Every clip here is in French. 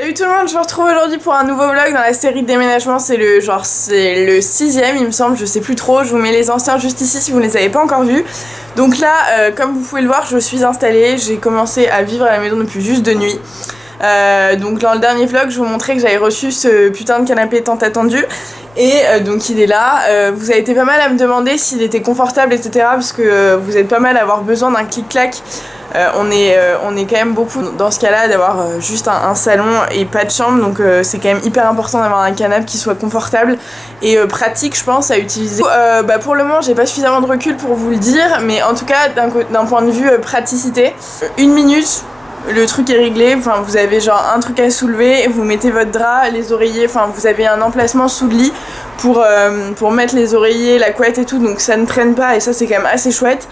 Salut tout le monde, je vous retrouve aujourd'hui pour un nouveau vlog dans la série de déménagement. C'est le 6ème il me semble, je sais plus trop. Je vous mets les anciens juste ici si vous ne les avez pas encore vus. Donc là, comme vous pouvez le voir, je suis installée. J'ai commencé à vivre à la maison depuis juste 2 nuits. Donc dans le dernier vlog, je vous montrais que j'avais reçu ce putain de canapé tant attendu. Et donc il est là. Vous avez été pas mal à me demander s'il était confortable, etc. Parce que vous êtes pas mal à avoir besoin d'un clic-clac. On est quand même beaucoup dans ce cas-là d'avoir juste un salon et pas de chambre, donc c'est quand même hyper important d'avoir un canapé qui soit confortable et pratique, je pense, à utiliser. Pour le moment j'ai pas suffisamment de recul pour vous le dire, mais en tout cas d'un point de vue praticité, 1 minute le truc est réglé. Enfin, vous avez genre un truc à soulever, vous mettez votre drap, les oreillers, enfin vous avez un emplacement sous le lit pour mettre les oreillers, la couette et tout, donc ça ne traîne pas et ça c'est quand même assez chouette.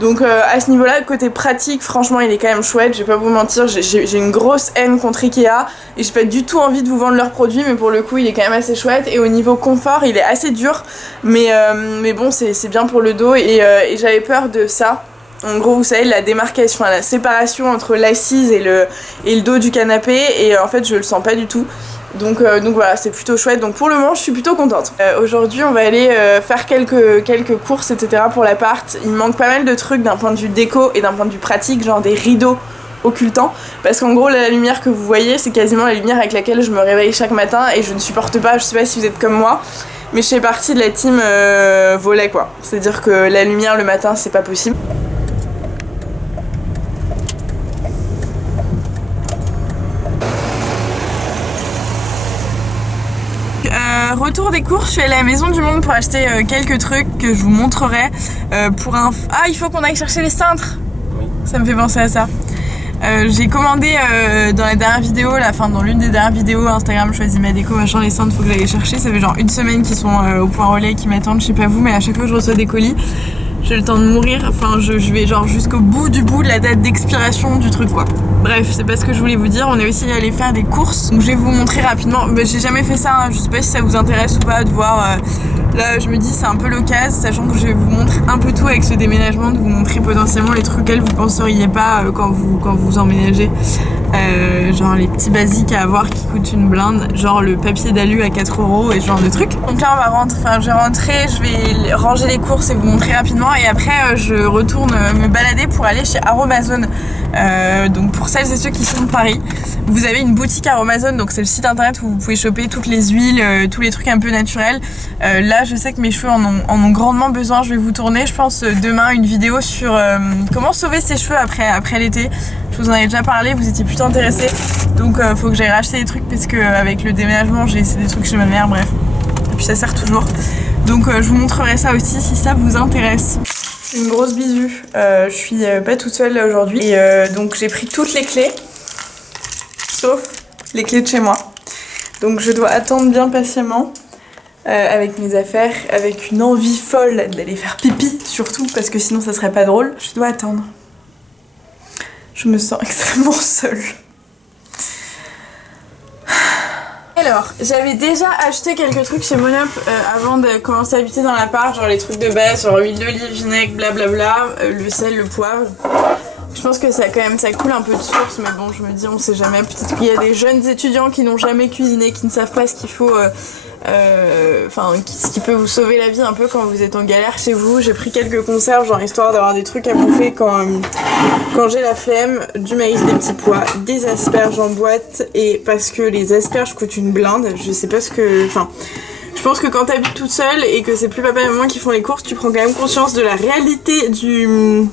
Donc à ce niveau là, côté pratique, franchement il est quand même chouette, je vais pas vous mentir, j'ai une grosse haine contre Ikea et j'ai pas du tout envie de vous vendre leurs produits, mais pour le coup il est quand même assez chouette. Et au niveau confort il est assez dur, mais bon c'est bien pour le dos et j'avais peur de ça. En gros vous savez la démarcation, la séparation entre l'assise et le dos du canapé, et en fait je le sens pas du tout. Donc voilà, c'est plutôt chouette, donc pour le moment je suis plutôt contente. Aujourd'hui on va aller faire quelques courses, etc. pour l'appart. Il me manque pas mal de trucs d'un point de vue déco et d'un point de vue pratique, genre des rideaux occultants, parce qu'en gros la lumière que vous voyez c'est quasiment la lumière avec laquelle je me réveille chaque matin et je ne supporte pas. Je sais pas si vous êtes comme moi, mais je fais partie de la team volet quoi, c'est à dire que la lumière le matin c'est pas possible. Retour des courses, je suis allée à la Maison du Monde pour acheter quelques trucs que je vous montrerai pour un... Ah, il faut qu'on aille chercher les cintres. Oui. Ça me fait penser à ça. J'ai commandé dans la dernière vidéo, dans l'une des dernières vidéos Instagram, choisis ma déco, machin, les cintres, faut que j'aille chercher. Ça fait genre 1 semaine qu'ils sont au point relais, qui m'attendent, je sais pas vous, mais à chaque fois que je reçois des colis, j'ai le temps de mourir. Enfin, je vais genre jusqu'au bout de la date d'expiration du truc quoi. Bref, c'est pas ce que je voulais vous dire. On est aussi allé faire des courses, donc je vais vous montrer rapidement. J'ai jamais fait ça, hein. Je sais pas si ça vous intéresse ou pas de voir. Là je me dis c'est un peu l'occasion, sachant que je vais vous montrer un peu tout avec ce déménagement, de vous montrer potentiellement les trucs auxquels vous penseriez pas quand vous emménagez. Genre les petits basiques à avoir qui coûtent une blinde, genre le papier d'alu à 4 € et ce genre de trucs. Donc là on va rentrer, je vais rentrer, je vais ranger les courses et vous montrer rapidement, et après je retourne me balader pour aller chez Aromazone. Donc pour celles et ceux qui sont de Paris, vous avez une boutique Aromazone, donc c'est le site internet où vous pouvez choper toutes les huiles, tous les trucs un peu naturels. Là je sais que mes cheveux en ont grandement besoin. Je vais vous tourner je pense demain une vidéo sur comment sauver ses cheveux après l'été. Je vous en avais déjà parlé, vous étiez plutôt intéressés, donc faut que j'aille racheter des trucs parce que avec le déménagement j'ai laissé des trucs chez ma mère, bref, et puis ça sert toujours, donc je vous montrerai ça aussi si ça vous intéresse. Une grosse bisu, je suis pas toute seule là aujourd'hui, et donc j'ai pris toutes les clés sauf les clés de chez moi, donc je dois attendre bien patiemment avec mes affaires, avec une envie folle d'aller faire pipi surtout, parce que sinon ça serait pas drôle. Je dois attendre. Je me sens extrêmement seule. Alors, j'avais déjà acheté quelques trucs chez Monop avant de commencer à habiter dans l'appart, genre les trucs de base, genre huile d'olive, vinaigre, blablabla, le sel, le poivre. Je pense que ça coule un peu de source, mais bon, je me dis, on sait jamais. Peut-être qu'il y a des jeunes étudiants qui n'ont jamais cuisiné, qui ne savent pas ce qu'il faut, ce qui peut vous sauver la vie un peu quand vous êtes en galère chez vous. J'ai pris quelques conserves, genre histoire d'avoir des trucs à bouffer quand j'ai la flemme, du maïs, des petits pois, des asperges en boîte, et parce que les asperges coûtent une blinde, je sais pas ce que... Je pense que quand t'habites toute seule et que c'est plus papa et maman qui font les courses, tu prends quand même conscience de la réalité du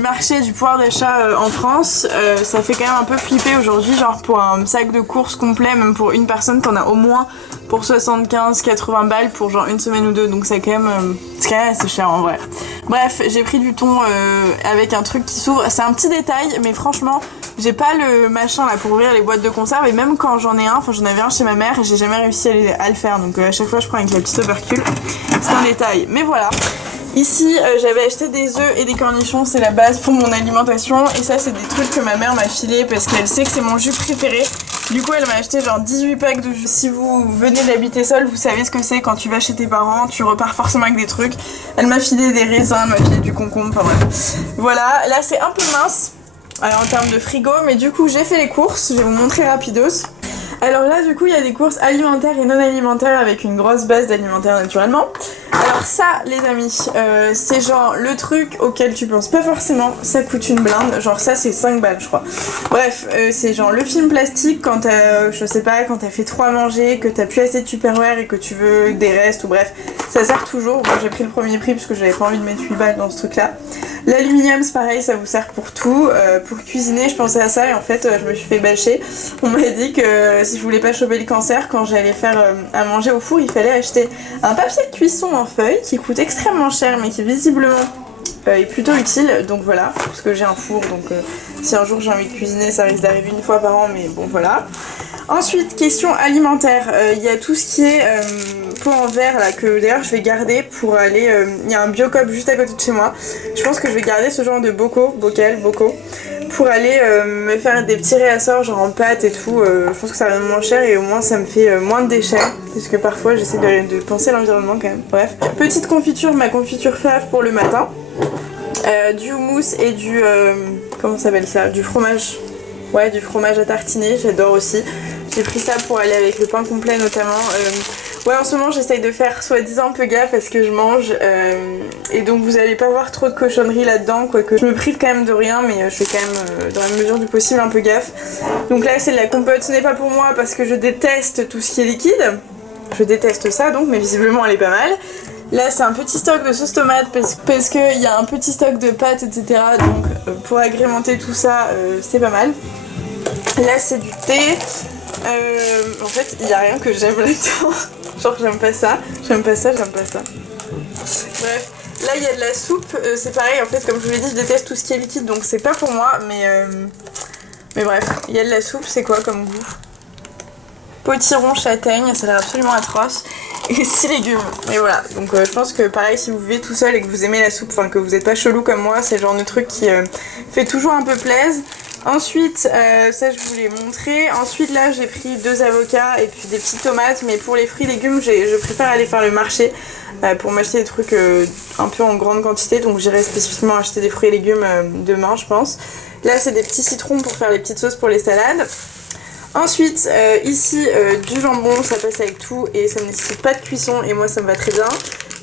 marché du pouvoir d'achat en France. Ça fait quand même un peu flipper aujourd'hui, genre pour un sac de courses complet, même pour une personne, t'en as au moins pour 75-80 balles pour genre 1 semaine ou 2, donc c'est quand même assez cher en vrai. Bref, j'ai pris du thon avec un truc qui s'ouvre, c'est un petit détail, mais franchement j'ai pas le machin là pour ouvrir les boîtes de conserve, et même quand j'en ai j'en avais un chez ma mère et j'ai jamais réussi à le faire, donc à chaque fois je prends avec la petite opercule, c'est un détail, mais voilà. Ici j'avais acheté des œufs et des cornichons, c'est la base pour mon alimentation, et ça c'est des trucs que ma mère m'a filé parce qu'elle sait que c'est mon jus préféré. Du coup elle m'a acheté genre 18 packs de jus. Si vous venez d'habiter seul, vous savez ce que c'est, quand tu vas chez tes parents, tu repars forcément avec des trucs. Elle m'a filé des raisins, elle m'a filé du concombre, enfin bref. Voilà, là c'est un peu mince en termes de frigo, mais du coup j'ai fait les courses, je vais vous montrer rapidos. Alors là du coup il y a des courses alimentaires et non alimentaires avec une grosse base d'alimentaire naturellement. Alors ça les amis, c'est genre le truc auquel tu penses pas forcément, ça coûte une blinde, genre ça c'est 5 balles je crois. Bref, c'est genre le film plastique quand t'as, je sais pas, quand t'as fait trop à manger, que t'as plus assez de Tupperware et que tu veux des restes ou bref, ça sert toujours. Moi j'ai pris le premier prix parce que j'avais pas envie de mettre 8 balles dans ce truc là. L'aluminium c'est pareil, ça vous sert pour tout, pour cuisiner je pensais à ça et en fait je me suis fait bâcher. On m'a dit que si je voulais pas choper le cancer quand j'allais faire à manger au four, il fallait acheter un papier de cuisson en feuille qui coûte extrêmement cher mais qui visiblement est plutôt utile, donc voilà, parce que j'ai un four donc si un jour j'ai envie de cuisiner ça risque d'arriver une fois par an mais bon voilà. Ensuite, question alimentaire, il y a tout ce qui est pot en verre là que d'ailleurs je vais garder pour aller, il y a un Biocop juste à côté de chez moi, je pense que je vais garder ce genre de bocaux pour aller me faire des petits réassorts genre en pâtes et tout, je pense que ça va moins cher et au moins ça me fait moins de déchets parce que parfois j'essaie de penser à l'environnement quand même, bref. Petite confiture, ma confiture fave pour le matin, du houmous et du, comment ça s'appelle ça, du fromage, ouais du fromage à tartiner, j'adore aussi. J'ai pris ça pour aller avec le pain complet notamment. Ouais en ce moment j'essaye de faire soi-disant peu gaffe à ce que je mange et donc vous allez pas voir trop de cochonneries là-dedans, quoique je me prive quand même de rien mais je fais quand même dans la mesure du possible un peu gaffe. Donc là c'est de la compote, ce n'est pas pour moi parce que je déteste tout ce qui est liquide. Je déteste ça donc mais visiblement elle est pas mal. Là c'est un petit stock de sauce tomate parce qu'il y a un petit stock de pâtes etc. Donc pour agrémenter tout ça c'est pas mal. Là c'est du thé. En fait il n'y a rien que j'aime là-dedans. Genre j'aime pas ça, j'aime pas ça, j'aime pas ça. Bref, là il y a de la soupe, c'est pareil en fait comme je vous l'ai dit je déteste tout ce qui est liquide donc c'est pas pour moi mais bref, il y a de la soupe, c'est quoi comme goût? Potiron châtaigne, ça a l'air absolument atroce. Et 6 légumes, et voilà, donc je pense que pareil si vous vivez tout seul et que vous aimez la soupe, enfin que vous êtes pas chelou comme moi, c'est le genre de truc qui fait toujours un peu plaisir. Ensuite, ça je vous l'ai montré. Ensuite là j'ai pris 2 avocats et puis des petites tomates. Mais pour les fruits et légumes je préfère aller faire le marché pour m'acheter des trucs un peu en grande quantité. Donc j'irai spécifiquement acheter des fruits et légumes demain je pense. Là c'est des petits citrons pour faire les petites sauces pour les salades. Ensuite ici du jambon, ça passe avec tout et ça ne nécessite pas de cuisson et moi ça me va très bien.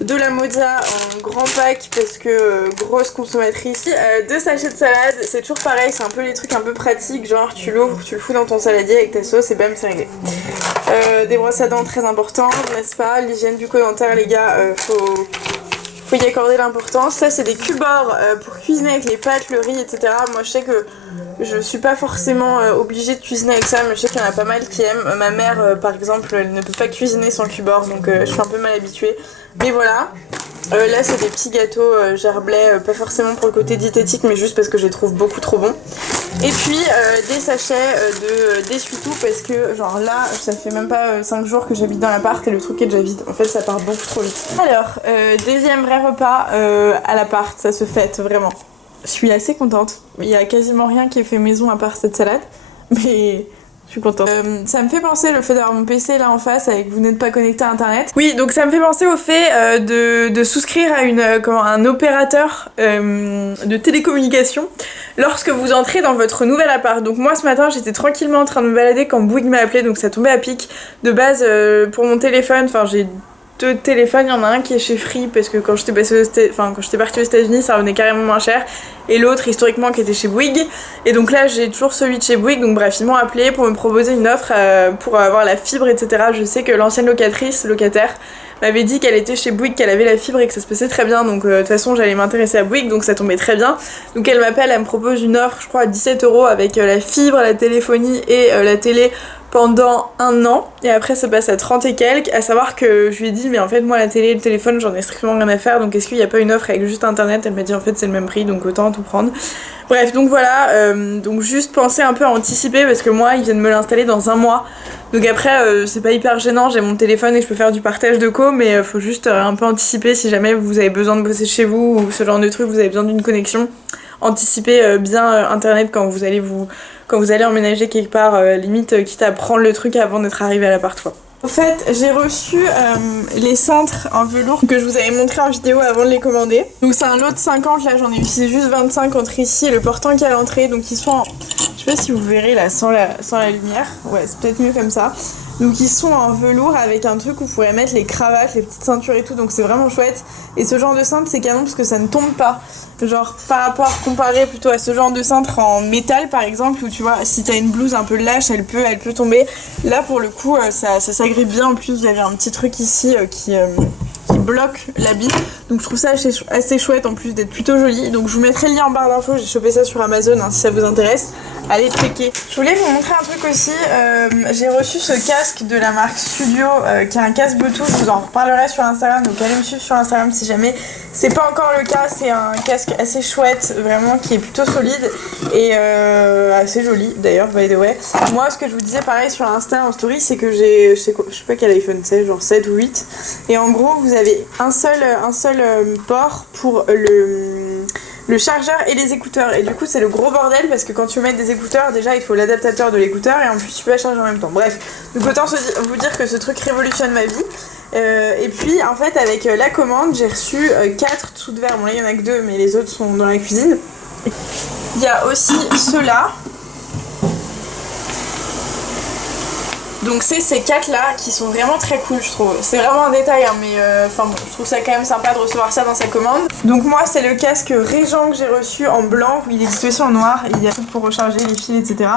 De la mozza en grand pack parce que grosse consommatrice. 2 sachets de salade, c'est toujours pareil, c'est un peu les trucs un peu pratiques, genre tu l'ouvres, tu le fous dans ton saladier avec ta sauce et bam c'est réglé. Des brosses à dents très importantes, n'est-ce pas? L'hygiène bucco-dentaire les gars, faut y accorder l'importance. Ça c'est des cubes-or pour cuisiner avec les pâtes, le riz, etc. Moi je sais que je suis pas forcément obligée de cuisiner avec ça, mais je sais qu'il y en a pas mal qui aiment. Ma mère par exemple elle ne peut pas cuisiner sans cubes-or donc je suis un peu mal habituée. Mais voilà, là c'est des petits gâteaux gerblais, pas forcément pour le côté diététique mais juste parce que je les trouve beaucoup trop bons. Et puis des sachets d'essuie-tout parce que genre là ça fait même pas 5 jours que j'habite dans l'appart et le truc est déjà vide. En fait ça part beaucoup trop vite. Alors, deuxième vrai repas à l'appart, ça se fête vraiment. Je suis assez contente. Il y a quasiment rien qui est fait maison à part cette salade. Mais je suis contente. Ça me fait penser le fait d'avoir mon PC là en face avec vous n'êtes pas connecté à internet. Oui, donc ça me fait penser au fait de souscrire à un opérateur de télécommunication lorsque vous entrez dans votre nouvel appart. Donc moi ce matin j'étais tranquillement en train de me balader quand Bouygues m'a appelé, donc ça tombait à pic. De base pour mon téléphone, enfin j'ai 2 téléphones, il y en a un qui est chez Free parce que quand j'étais partie aux États-Unis ça revenait carrément moins cher, et l'autre historiquement qui était chez Bouygues, et donc là j'ai toujours celui de chez Bouygues. Donc bref ils m'ont appelé pour me proposer une offre pour avoir la fibre etc. Je sais que l'ancienne locataire m'avait dit qu'elle était chez Bouygues, qu'elle avait la fibre et que ça se passait très bien, donc de toute façon j'allais m'intéresser à Bouygues donc ça tombait très bien. Donc elle m'appelle, elle me propose une offre je crois à 17 € avec la fibre, la téléphonie et la télé pendant 1 an, et après ça passe à 30 et quelques, à savoir que je lui ai dit mais en fait moi la télé et le téléphone j'en ai strictement rien à faire, donc est-ce qu'il n'y a pas une offre avec juste internet? Elle m'a dit en fait c'est le même prix donc autant tout prendre. Bref donc voilà, donc juste penser un peu à anticiper parce que moi ils viennent me l'installer dans 1 mois, donc après c'est pas hyper gênant, j'ai mon téléphone et je peux faire du partage de co, mais faut juste un peu anticiper si jamais vous avez besoin de bosser chez vous ou ce genre de truc, vous avez besoin d'une connexion. Anticipez bien internet quand vous allez emménager quelque part, limite quitte à prendre le truc avant d'être arrivé à l'appart quoi. En fait j'ai reçu les cintres en velours que je vous avais montré en vidéo avant de les commander. Donc c'est un lot de 50, là j'en ai utilisé juste 25 entre ici et le portant qui est à l'entrée, donc ils sont en... je Je sais pas si vous verrez là sans la lumière. Ouais, c'est peut-être mieux comme ça. Donc ils sont en velours avec un truc où vous pourrez mettre les cravates, les petites ceintures et tout, donc c'est vraiment chouette. Et ce genre de cintre c'est canon parce que ça ne tombe pas. Genre par rapport comparé plutôt à ce genre de cintre en métal par exemple, où tu vois si t'as une blouse un peu lâche elle peut tomber. Là pour le coup ça s'agrippe bien, en plus vous avez un petit truc ici qui bloque l'habit, donc je trouve ça assez chouette en plus d'être plutôt joli. Donc je vous mettrai le lien en barre d'infos, j'ai chopé ça sur Amazon si ça vous intéresse, allez checker. Je voulais vous montrer un truc aussi, j'ai reçu ce casque de la marque Studio qui est un casque Bluetooth, je vous en reparlerai sur Instagram, donc allez me suivre sur Instagram si jamais c'est pas encore le cas. C'est un casque assez chouette vraiment qui est plutôt solide et assez joli d'ailleurs, by the way. Moi ce que je vous disais pareil sur Insta en story, c'est que je sais pas quel iPhone c'est, genre 7 ou 8, et en gros vous avez un seul port pour le chargeur et les écouteurs, et du coup c'est le gros bordel parce que quand tu veux mettre des écouteurs déjà il faut l'adaptateur de l'écouteur et en plus tu peux la charger en même temps. Bref, donc autant vous dire que ce truc révolutionne ma vie. Et puis en fait avec la commande j'ai reçu 4 dessous de verre, bon là il y en a que 2 mais les autres sont dans la cuisine. Il y a aussi ceux-là. Donc c'est ces 4 là qui sont vraiment très cool je trouve. C'est vraiment un détail hein, mais enfin bon, je trouve ça quand même sympa de recevoir ça dans sa commande. Donc moi c'est le casque Régent que j'ai reçu en blanc, il existe aussi en noir, il y a tout pour recharger les fils etc.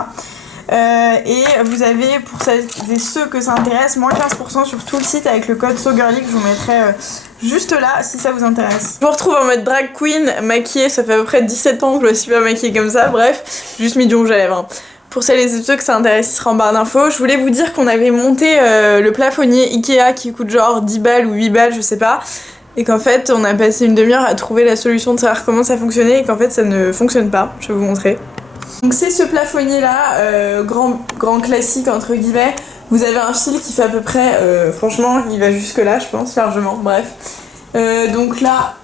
Et vous avez pour celles et ceux que ça intéresse moins 15% sur tout le site avec le code SoGirly que je vous mettrai juste là si ça vous intéresse. Je vous retrouve en mode drag queen maquillée, ça fait à peu près 17 ans que je me suis pas maquillée comme ça, bref, juste mis du rouge à lèvres hein. Pour celles et ceux que ça intéresse, il sera en barre d'infos. Je voulais vous dire qu'on avait monté le plafonnier Ikea qui coûte genre 10 balles ou 8 balles, je sais pas. Et qu'en fait, on a passé une demi-heure à trouver la solution de savoir comment ça fonctionnait et qu'en fait, ça ne fonctionne pas. Je vais vous montrer. Donc c'est ce plafonnier là, grand classique entre guillemets. Vous avez un fil qui fait à peu près, franchement, il va jusque là, je pense, largement. Bref. Donc là,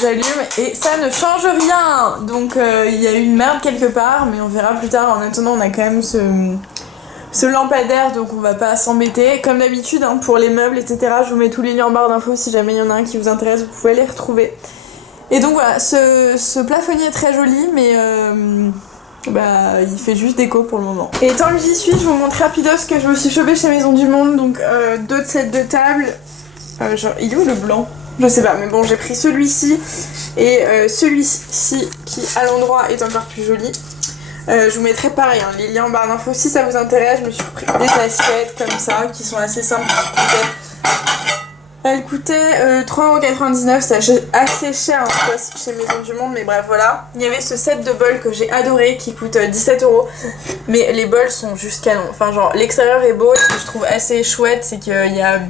j'allume et ça ne change rien. Donc il y a une merde quelque part, mais on verra plus tard. En attendant, on a quand même ce lampadaire, donc on va pas s'embêter. Comme d'habitude, hein, pour les meubles, etc. Je vous mets tous les liens en barre d'infos. Si jamais il y en a un qui vous intéresse, vous pouvez les retrouver. Et donc voilà, ce plafonnier est très joli, mais il fait juste déco pour le moment. Et tant que j'y suis, je vous montre rapidos ce que je me suis chopé chez Maison du Monde. Donc 2 sets de table. Genre, il est où le blanc ? Je sais pas, mais bon, j'ai pris celui-ci et celui-ci qui à l'endroit est encore plus joli. Je vous mettrai pareil hein, les liens en barre d'infos si ça vous intéresse. Je me suis pris des assiettes comme ça qui sont assez simples. Elles coûtaient 3,99€, c'est assez cher hein, chez Maison du Monde, mais bref voilà. Il y avait ce set de bols que j'ai adoré qui coûte 17€, mais les bols sont juste canon. Enfin genre l'extérieur est beau, ce que je trouve assez chouette c'est qu'il y a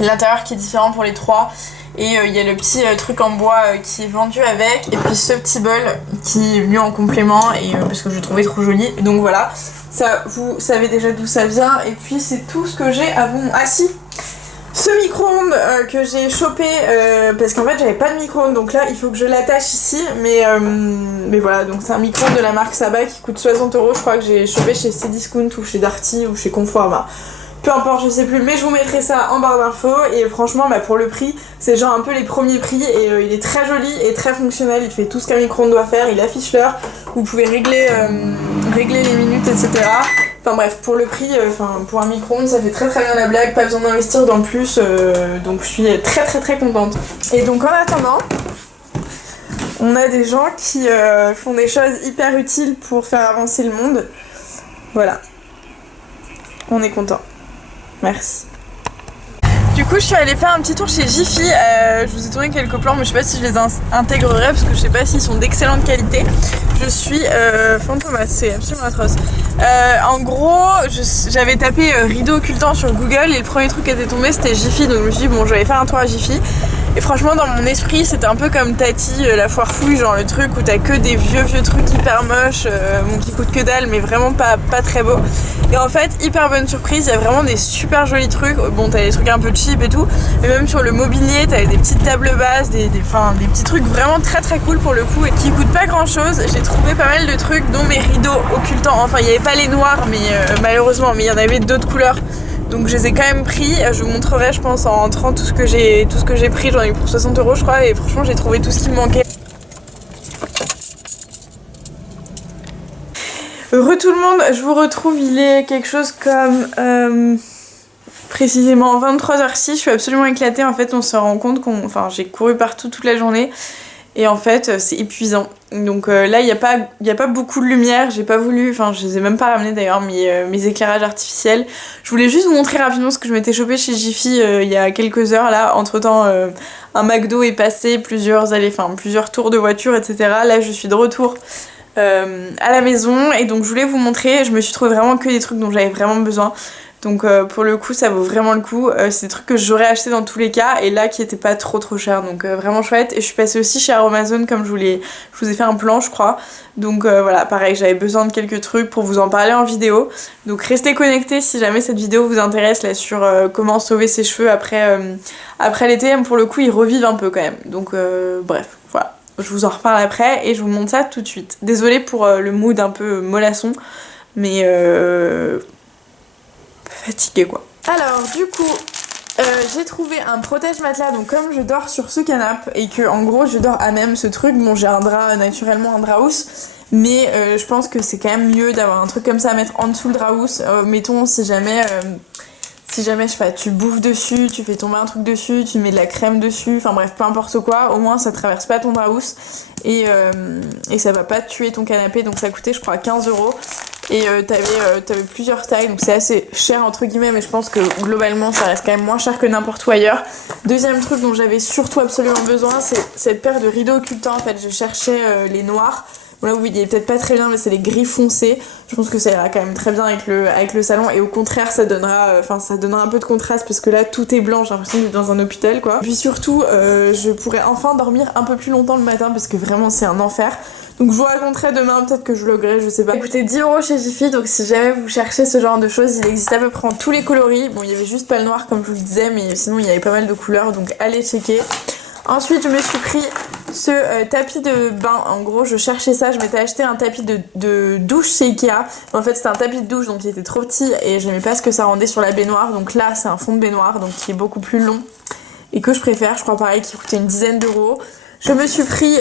l'intérieur qui est différent pour les 3 et il y a le petit truc en bois qui est vendu avec, et puis ce petit bol qui est venu en complément et parce que je le trouvais trop joli. Donc voilà, ça vous savez déjà d'où ça vient, et puis c'est tout ce que j'ai à vous. Ah si, ce micro-ondes que j'ai chopé parce qu'en fait j'avais pas de micro-ondes, donc là il faut que je l'attache ici, mais voilà, donc c'est un micro-ondes de la marque Saba qui coûte 60€, je crois que j'ai chopé chez Cdiscount ou chez Darty ou chez Conforama. Peu importe, je sais plus, mais je vous mettrai ça en barre d'infos. Et franchement, pour le prix, c'est genre un peu les premiers prix. Et il est très joli et très fonctionnel. Il fait tout ce qu'un micro-ondes doit faire. Il affiche l'heure. Vous pouvez régler les minutes, etc. Enfin bref, pour le prix, pour un micro-ondes, ça fait très très bien la blague. Pas besoin d'investir dans le plus. Donc je suis très très très contente. Et donc en attendant, on a des gens qui font des choses hyper utiles pour faire avancer le monde. Voilà. On est content. Merci. Du coup, je suis allée faire un petit tour chez Jiffy. Je vous ai tourné quelques plans, mais je sais pas si je les intégrerai parce que je sais pas s'ils sont d'excellente qualité. Je suis fantomas, c'est absolument atroce. En gros, j'avais tapé rideau occultant sur Google et le premier truc qui était tombé c'était Jiffy, donc je me suis dit bon, je vais faire un tour à Jiffy. Et franchement, dans mon esprit, c'était un peu comme Tati, la foire fouille, genre le truc où t'as que des vieux trucs hyper moches, qui coûtent que dalle, mais vraiment pas très beaux. Et en fait, hyper bonne surprise, il y a vraiment des super jolis trucs. Bon, t'as des trucs un peu cheap et tout, mais même sur le mobilier, t'as des petites tables basses, des petits trucs vraiment très très cool pour le coup et qui coûtent pas grand chose. J'ai trouvé pas mal de trucs, dont mes rideaux occultants. Enfin, il y avait pas les noirs, mais malheureusement, mais il y en avait d'autres couleurs. Donc je les ai quand même pris, je vous montrerai je pense en rentrant tout ce que j'ai pris, j'en ai eu pour 60€ je crois, et franchement j'ai trouvé tout ce qui me manquait. Heureux tout le monde, je vous retrouve, il est quelque chose comme précisément 23h06, je suis absolument éclatée. En fait on se rend compte j'ai couru partout toute la journée et en fait c'est épuisant. Donc là il n'y a pas beaucoup de lumière, j'ai pas voulu, je les ai même pas ramenés d'ailleurs mes éclairages artificiels. Je voulais juste vous montrer rapidement ce que je m'étais chopé chez Jiffy il y a quelques heures là. Entre temps un McDo est passé, plusieurs tours de voiture etc. Là je suis de retour à la maison et donc je voulais vous montrer. Je me suis trouvé vraiment que des trucs dont j'avais vraiment besoin. Donc pour le coup ça vaut vraiment le coup, c'est des trucs que j'aurais acheté dans tous les cas et là qui étaient pas trop chers, donc vraiment chouette. Et je suis passée aussi chez Aromazone comme je vous ai fait un plan je crois. Donc voilà, pareil, j'avais besoin de quelques trucs pour vous en parler en vidéo. Donc restez connectés si jamais cette vidéo vous intéresse là sur comment sauver ses cheveux après l'été. Pour le coup ils revivent un peu quand même, donc bref voilà. Je vous en reparle après et je vous montre ça tout de suite. Désolée pour le mood un peu mollasson, mais fatiguée quoi. Alors du coup j'ai trouvé un protège matelas. Donc comme je dors sur ce canapé et que en gros je dors à même ce truc, bon j'ai un drap naturellement, un drap housse, mais je pense que c'est quand même mieux d'avoir un truc comme ça à mettre en dessous le drap housse. Mettons si jamais je sais pas, tu bouffes dessus, tu fais tomber un truc dessus, tu mets de la crème dessus, enfin bref, peu importe quoi, au moins ça traverse pas ton drap housse et ça va pas tuer ton canapé. Donc ça coûtait je crois 15 €. Et t'avais plusieurs tailles, donc c'est assez cher entre guillemets, mais je pense que globalement ça reste quand même moins cher que n'importe où ailleurs. Deuxième truc dont j'avais surtout absolument besoin, c'est cette paire de rideaux occultants. En fait je cherchais les noirs. Bon là vous voyez peut-être pas très bien, mais c'est les gris foncés. Je pense que ça ira quand même très bien avec le salon, et au contraire ça donnera un peu de contraste parce que là tout est blanc, j'ai l'impression d'être dans un hôpital quoi. Puis surtout je pourrais enfin dormir un peu plus longtemps le matin parce que vraiment c'est un enfer. Donc je vous raconterai demain, peut-être que je vloggerai, je sais pas. Ça coûtait 10 € chez Jiffy, donc si jamais vous cherchez ce genre de choses, il existe à peu près en tous les coloris. Bon il y avait juste pas le noir comme je vous le disais, mais sinon il y avait pas mal de couleurs, donc allez checker. Ensuite je me suis pris ce tapis de bain. En gros je cherchais ça, je m'étais acheté un tapis de douche chez Ikea. En fait c'était un tapis de douche donc il était trop petit et j'aimais pas ce que ça rendait sur la baignoire. Donc là c'est un fond de baignoire donc qui est beaucoup plus long et que je préfère, je crois pareil, qui coûtait une dizaine d'euros. Je me suis pris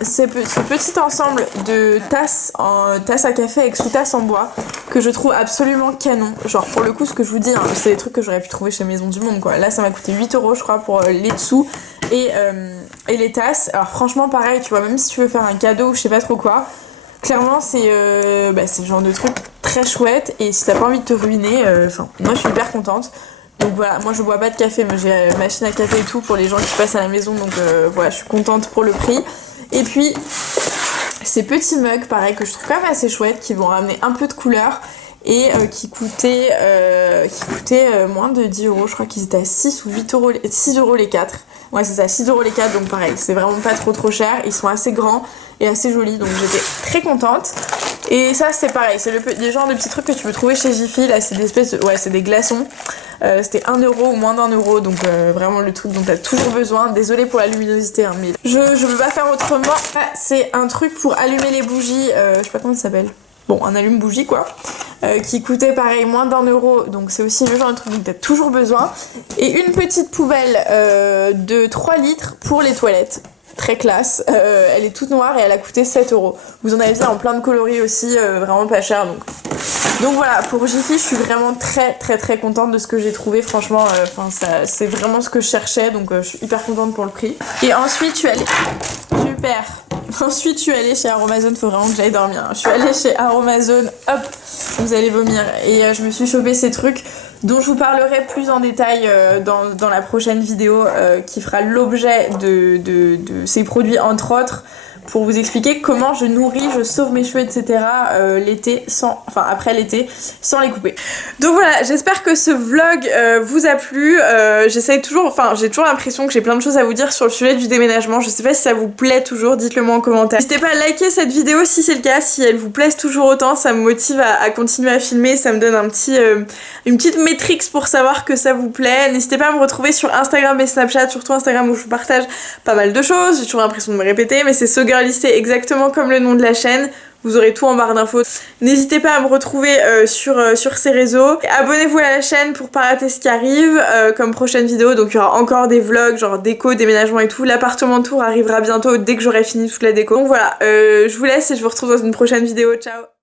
ce petit ensemble de tasses à café avec sous-tasse en bois que je trouve absolument canon. Genre pour le coup ce que je vous dis, hein, c'est des trucs que j'aurais pu trouver chez Maison du Monde quoi. Là ça m'a coûté 8 € je crois pour les dessous et les tasses. Alors franchement pareil, tu vois, même si tu veux faire un cadeau ou je sais pas trop quoi, clairement c'est le genre de truc très chouette. Et si t'as pas envie de te ruiner, moi je suis hyper contente. Donc voilà, moi je bois pas de café, mais j'ai machine à café et tout pour les gens qui passent à la maison, donc voilà, je suis contente pour le prix. Et puis ces petits mugs pareil que je trouve quand même assez chouettes, qui vont ramener un peu de couleur et qui coûtaient moins de 10 €. Je crois qu'ils étaient à 6 ou 8 €, 6 € les 4. Ouais c'est ça, 6 € les 4, donc pareil, c'est vraiment pas trop cher. Ils sont assez grands et assez jolis, donc j'étais très contente. Et ça c'est pareil, c'est le genre de petits trucs que tu peux trouver chez Jiffy. Là c'est des espèces de... ouais c'est des glaçons. C'était 1 € ou moins d'1 €, donc vraiment le truc dont t'as toujours besoin. Désolée pour la luminosité hein, mais je veux pas faire autrement. C'est un truc pour allumer les bougies, je sais pas comment ça s'appelle. Bon, un allume-bougie quoi, qui coûtait pareil moins d'1 €, donc c'est aussi le genre de truc dont t'as toujours besoin. Et une petite poubelle de 3 litres pour les toilettes. Très classe, elle est toute noire et elle a coûté 7 €. Vous en avez vu en plein de coloris aussi, vraiment pas cher donc voilà, pour Jiffy je suis vraiment très contente de ce que j'ai trouvé. Franchement c'est vraiment ce que je cherchais, donc je suis hyper contente pour le prix. Et ensuite je suis allée... Super. Ensuite je suis allée chez Aromazone, faut vraiment que j'aille dormir hein. Je suis allée chez Aromazone, hop, vous allez vomir. Et je me suis chopé ces trucs dont je vous parlerai plus en détail dans la prochaine vidéo qui fera l'objet de ces produits entre autres, pour vous expliquer comment je nourris, je sauve mes cheveux etc. L'été après l'été sans les couper. Donc voilà, j'espère que ce vlog vous a plu. J'ai toujours l'impression que j'ai plein de choses à vous dire sur le sujet du déménagement. Je sais pas si ça vous plaît toujours, dites-le moi en commentaire. N'hésitez pas à liker cette vidéo si c'est le cas, si elle vous plaise toujours autant, ça me motive à continuer à filmer, ça me donne une petite métrique pour savoir que ça vous plaît. N'hésitez pas à me retrouver sur Instagram et Snapchat, surtout Instagram où je vous partage pas mal de choses. J'ai toujours l'impression de me répéter, mais c'est SoGirly, exactement comme le nom de la chaîne. Vous aurez tout en barre d'infos. N'hésitez pas à me retrouver sur ces réseaux. Abonnez-vous à la chaîne pour pas rater ce qui arrive comme prochaine vidéo. Donc il y aura encore des vlogs genre déco, déménagement et tout. L'appartement tour arrivera bientôt dès que j'aurai fini toute la déco. Donc voilà, je vous laisse et je vous retrouve dans une prochaine vidéo. Ciao!